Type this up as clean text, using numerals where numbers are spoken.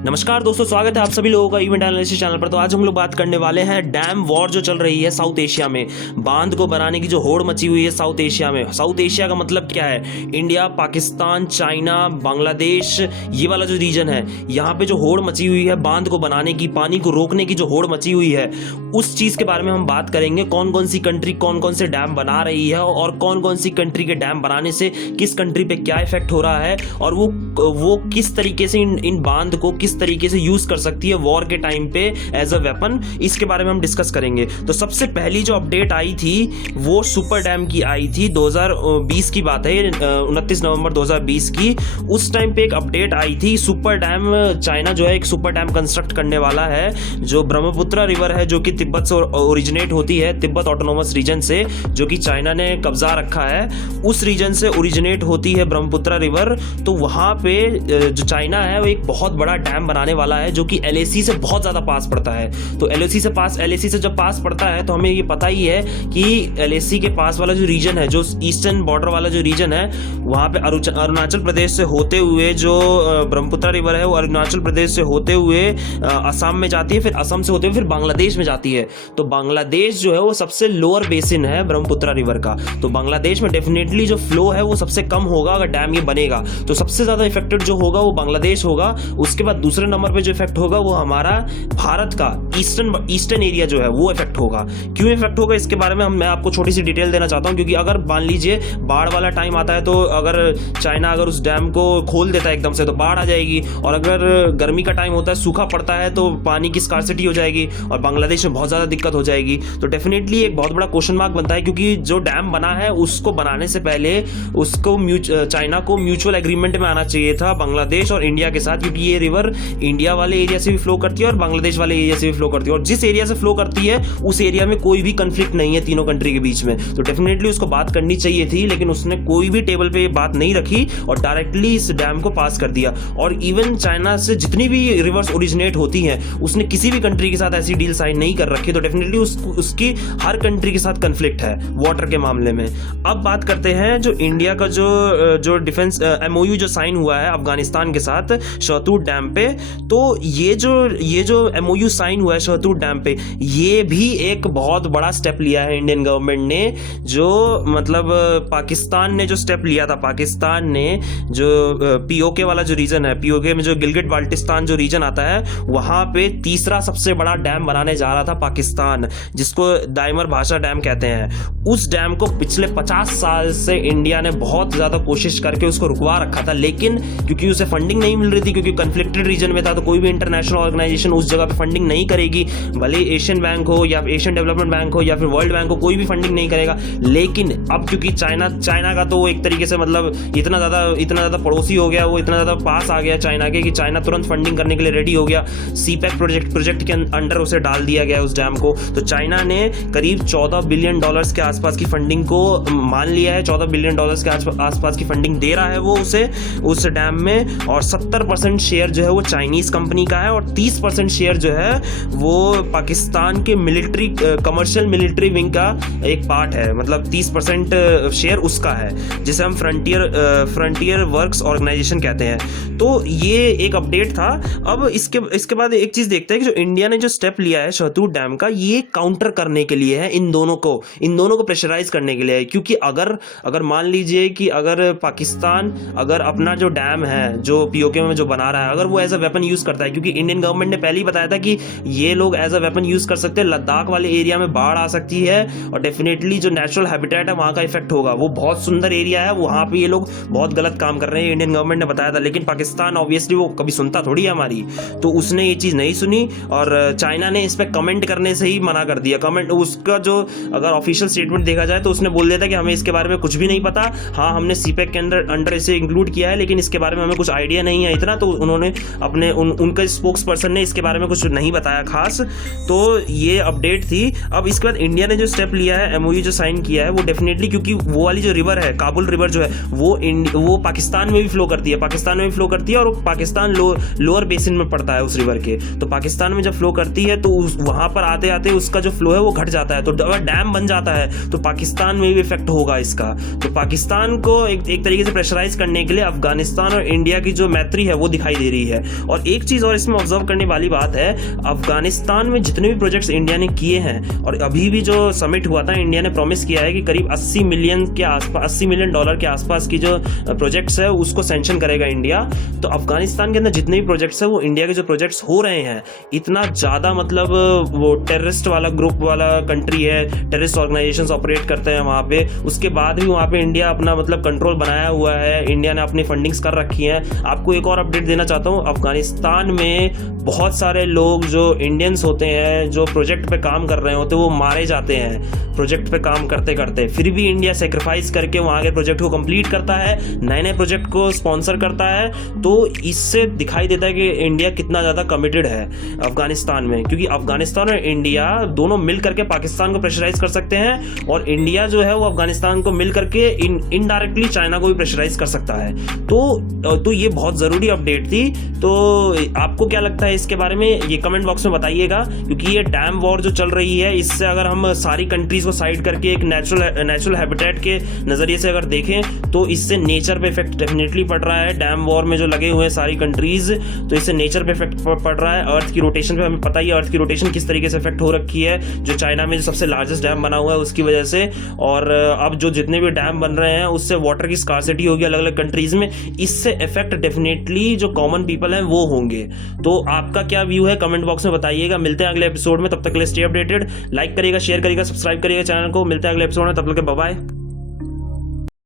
नमस्कार दोस्तों, स्वागत है आप सभी लोगों का इवेंट एनालिसिस चैनल पर। तो आज हम लोग बात करने वाले हैं डैम वॉर जो चल रही है साउथ एशिया में। बांध को बनाने की जो होड़ मची हुई है साउथ एशिया में। साउथ एशिया का मतलब क्या है? इंडिया, पाकिस्तान, चाइना, बांग्लादेश, ये वाला जो रीजन है, यहाँ पे जो होड़ मची हुई है बांध को बनाने की, पानी को रोकने की जो होड़ मची हुई है, उस चीज के बारे में हम बात करेंगे। कौन कौन सी कंट्री कौन कौन से डैम बना रही है और कौन कौन सी कंट्री के डैम बनाने से किस कंट्री पे क्या इफेक्ट हो रहा है और वो किस तरीके से इन बांध को किस तरीके से यूज कर सकती है वॉर के टाइम पे एज अ वेपन। इसके बारे में हम डिस्कस करेंगे। तो सबसे पहली जो अपडेट आई थी वो सुपर डैम की आई थी। 2020 की बात है, 29 नवंबर 2020 की। उस टाइम पे एक अपडेट आई थी। सुपर डैम, चाइना जो है एक सुपर डैम कंस्ट्रक्ट करने वाला है। जो ब्रह्मपुत्र रिवर है, जो कि तिब्बत से ओरिजिनेट होती है, तिब्बत ऑटोनोमस रीजन से, जो कि चाइना ने कब्जा रखा है, उस रीजन से ओरिजिनेट होती है ब्रह्मपुत्र रिवर। तो वहां पे जो चाइना है वो एक बहुत बड़ा डैम बनाने वाला है, जो कि एलएसी से बहुत ज्यादा पास पड़ता है। तो एलएसी से जब पास पड़ता है तो हमें ये पता ही है कि एलएसी के पास वाला जो रीजन है, जो ईस्टर्न बॉर्डर वाला जो रीजन है, वहां पे अरुणाचल प्रदेश से होते हुए जो ब्रह्मपुत्र रिवर है वो अरुणाचल प्रदेश से होते हुए असम में जाती है, फिर असम से होते हुए फिर बांग्लादेश में जाती है। तो बांग्लादेश जो है वो सबसे लोअर बेसिन है ब्रह्मपुत्र रिवर का। तो बांग्लादेश में डेफिनेटली जो फ्लो है वो सबसे कम होगा अगर डैम ये बनेगा। तो सबसे ज्यादा इफेक्टेड जो होगा वो बांग्लादेश होगा। उसके बाद दूसरे नंबर पे जो इफेक्ट होगा वो हमारा भारत का ईस्टर्न एरिया जो है वो इफेक्ट होगा। क्यों इफेक्ट होगा इसके बारे में मैं आपको छोटी सी डिटेल देना चाहता हूं, क्योंकि अगर मान लीजिए बाढ़ वाला टाइम आता है तो अगर चाइना अगर उस डैम को खोल देता है एकदम से तो बाढ़ आ जाएगी, और अगर गर्मी का टाइम होता है, सूखा पड़ता है, तो पानी की स्कार्सिटी हो जाएगी और बांग्लादेश में बहुत ज्यादा दिक्कत हो जाएगी। तो डेफिनेटली एक बहुत बड़ा क्वेश्चन मार्क बनता है, क्योंकि जो डैम बना है उसको बनाने से पहले उसको चाइना को म्यूचुअल एग्रीमेंट में आना चाहिए था बांग्लादेश और इंडिया के साथ, क्योंकि ये रिवर इंडिया वाले एरिया से भी फ्लो करती है और बांग्लादेश वाले एरिया से भी फ्लो करती है, और जिस एरिया से फ्लो करती है उस एरिया में कोई भी कंफ्लिक्ट नहीं है तीनों कंट्री के बीच में। तो डेफिनेटली उसको बात करनी चाहिए थी, लेकिन उसने कोई भी टेबल पे बात नहीं रखी और डायरेक्टली इस डैम को पास कर दिया। और इवन चाइना से जितनी भी रिवर्स ओरिजिनेट होती हैं उसने किसी भी कंट्री के साथ ऐसी डील साइन नहीं कर रखी। तो डेफिनेटली उसकी हर कंट्री के साथ कंफ्लिक्ट है वाटर के मामले में। अब बात करते हैं जो इंडिया का जो डिफेंस एमओयू जो साइन हुआ है अफगानिस्तान के साथ शहतूत डैम पे। तो ये जो एमओयू साइन हुआ है शहतूत डैम पे, ये भी एक बहुत बड़ा स्टेप लिया है इंडियन गवर्नमेंट ने। जो मतलब पाकिस्तान ने जो स्टेप लिया था, पाकिस्तान ने जो पीओके वाला जो रीजन है, पीओके में जो गिलगिट बाल्टिस्तान जो रीजन आता है, वहां पे तीसरा सबसे बड़ा डैम बनाने जा रहा था पाकिस्तान, जिसको दाइमर भाषा डैम कहते हैं। उस डैम को पिछले 50 साल से इंडिया ने बहुत ज्यादा कोशिश करके उसको रुकवा रखा था, लेकिन क्योंकि उसे फंडिंग नहीं मिल रही थी, क्योंकि कन्फ्लिक्टेड रीजन में था, तो कोई भी इंटरनेशनल ऑर्गेनाइजेशन उस जगह पे फंडिंग नहीं करेगी, भले एशियन बैंक हो या एशियन डेवलपमेंट बैंक हो या फिर वर्ल्ड बैंक हो, कोई भी फंडिंग नहीं करेगा। लेकिन अब क्योंकि चाइना का तो एक तरीके से मतलब इतना ज्यादा पड़ोसी हो गया, वो इतना ज्यादा पास आ गया चाइना के कि चाइना तुरंत फंडिंग करने के लिए रेडी हो गया। सीपैक प्रोजेक्ट के अंडर उसे डाल दिया गया उस डैम को। तो चाइना ने करीब $14 बिलियन के आसपास की फंडिंग को मान लिया है। $14 बिलियन के आसपास की फंडिंग दे रहा है वो उसे उस डैम में, और 70% शेयर जो है वो चाइनीज कंपनी का है और 30% शेयर जो है वो पाकिस्तान के कमर्शियल मिलिट्री विंग का एक पार्ट है। मतलब 30% शेयर उसका है, जिसे हम फ्रंटियर वर्क्स ऑर्गेनाइजेशन कहते हैं। तो ये एक अपडेट था। अब इसके बाद एक चीज देखते हैं कि जो इंडिया ने जो स्टेप लिया है शहतूत डैम का, ये काउंटर करने के लिए है, इन दोनों को प्रेशराइज करने के लिए है। क्योंकि अगर मान लीजिए कि अगर पाकिस्तान अगर अपना जो डैम है जो पीओके में जो बना रहा है, अगर वो एज अ वेपन यूज करता है, क्योंकि इंडियन गवर्नमेंट ने पहले ही बताया था कि ये लोग एज अ वेपन यूज कर सकते हैं, लद्दाख वाले एरिया में बाढ़ आ सकती है और डेफिनेटली जो नेचुरल हैबिटेट है वहां का इफेक्ट होगा। वो बहुत सुंदर एरिया है, वहां पे ये लोग बहुत गलत काम कर रहे हैं, इंडियन गवर्नमेंट ने बताया था। लेकिन पाकिस्तान ऑब्वियसली वो कभी सुनता थोड़ी है हमारी, तो उसने ये चीज नहीं सुनी और चाइना ने इस पे कमेंट करने से ही मना कर दिया। कमेंट उसका जो अगर ऑफिशियल स्टेटमेंट देखा जाए तो उसने बोल दिया था कि हमें इसके बारे में कुछ भी नहीं पता। हाँ, हमने सीपैक के अंडर इसे इंक्लूड किया है, लेकिन इसके बारे में हमें कुछ आइडिया नहीं है इतना। तो उन्होंने अपने उनका स्पोक्स पर्सन ने इसके बारे में कुछ नहीं बताया खास। तो ये अपडेट थी। अब इसके बाद इंडिया ने जो स्टेप लिया है, एमओयू जो साइन किया है, वो डेफिनेटली, क्योंकि वो वाली जो रिवर है, काबुल रिवर जो है, वो पाकिस्तान में भी फ्लो करती है और पाकिस्तान लोअर बेसिन में पड़ता है उस रिवर के। तो पाकिस्तान में जब फ्लो करती है तो वहां पर आते आते उसका जो फ्लो है वो घट जाता है। तो अगर डैम बन जाता है तो पाकिस्तान में भी इफेक्ट होगा इसका। तो पाकिस्तान को एक तरीके से प्रेशराइज करने के लिए अफगानिस्तान और इंडिया की जो मैत्री है वो दिखाई दे रही है। और एक चीज़ और इसमें ऑब्जर्व करने वाली बात है, अफगानिस्तान में जितने भी प्रोजेक्ट्स इंडिया ने किए हैं, और अभी भी जो समिट हुआ था, इंडिया ने प्रॉमिस किया है कि करीब 80 मिलियन के आसपास, $80 मिलियन के आसपास की जो प्रोजेक्ट्स है उसको सैंक्शन करेगा इंडिया। तो अफगानिस्तान के अंदर जितने भी प्रोजेक्ट्स है वो इंडिया के जो प्रोजेक्ट्स हो रहे हैं, इतना ज़्यादा मतलब वो टेररिस्ट वाला ग्रुप वाला कंट्री है, टेररिस्ट ऑर्गेनाइजेशंस ऑपरेट करते हैं वहाँ पे, उसके बाद भी वहाँ पे इंडिया अपना मतलब कंट्रोल बनाया हुआ है, इंडिया ने अपनी फंडिंग्स कर रखी है। आपको एक और अपडेट देना चाहता हूँ, अफगानिस्तान में बहुत सारे लोग जो इंडियंस होते हैं, जो प्रोजेक्ट पे काम कर रहे होते हैं, वो मारे जाते हैं प्रोजेक्ट पे काम करते करते, फिर भी इंडिया सेक्रीफाइस करके वहाँ के प्रोजेक्ट को कंप्लीट करता है, नए नए प्रोजेक्ट को स्पॉन्सर करता है। तो इससे दिखाई देता है कि इंडिया कितना ज़्यादा कमिटेड है अफगानिस्तान में, क्योंकि अफगानिस्तान और इंडिया दोनों मिल करके पाकिस्तान को प्रेशराइज कर सकते हैं, और इंडिया जो है वो अफगानिस्तान को मिल करके इनडायरेक्टली चाइना को भी प्रेशराइज कर सकता है। तो ये बहुत ज़रूरी अपडेट थी। तो आपको क्या लगता है इसके बारे में, ये कमेंट बॉक्स में बताइएगा, क्योंकि ये डैम वॉर जो चल रही है, इससे अगर हम सारी कंट्रीज को साइड करके एक नेचुरल हैबिटेट के नज़रिए से अगर देखें, तो इससे नेचर पे इफेक्ट डेफिनेटली पड़ रहा है। डैम वॉर में जो लगे हुए हैं सारी कंट्रीज, तो इससे नेचर पे इफेक्ट पड़ रहा है। अर्थ की रोटेशन पे हमें पता ही है, अर्थ की रोटेशन किस तरीके से इफेक्ट हो रखी है, जो चाइना में जो सबसे लार्जेस्ट डैम बना हुआ है उसकी वजह से। और अब जो जितने भी डैम बन रहे हैं उससे वाटर की स्कार्सिटी होगी अलग अलग कंट्रीज में, इससे इफेक्ट डेफिनेटली जो कॉमन पीपल हैं वो होंगे। तो आपका क्या व्यू है कमेंट बॉक्स में बताइएगा। मिलते हैं अगले एपिसोड में, तब तक के लिए स्टे अपडेटेड, लाइक करिएगा, शेयर करिएगा, सब्सक्राइब करिएगा चैनल को। मिलते हैं अगले एपिसोड में, तब तक के बाय बाय।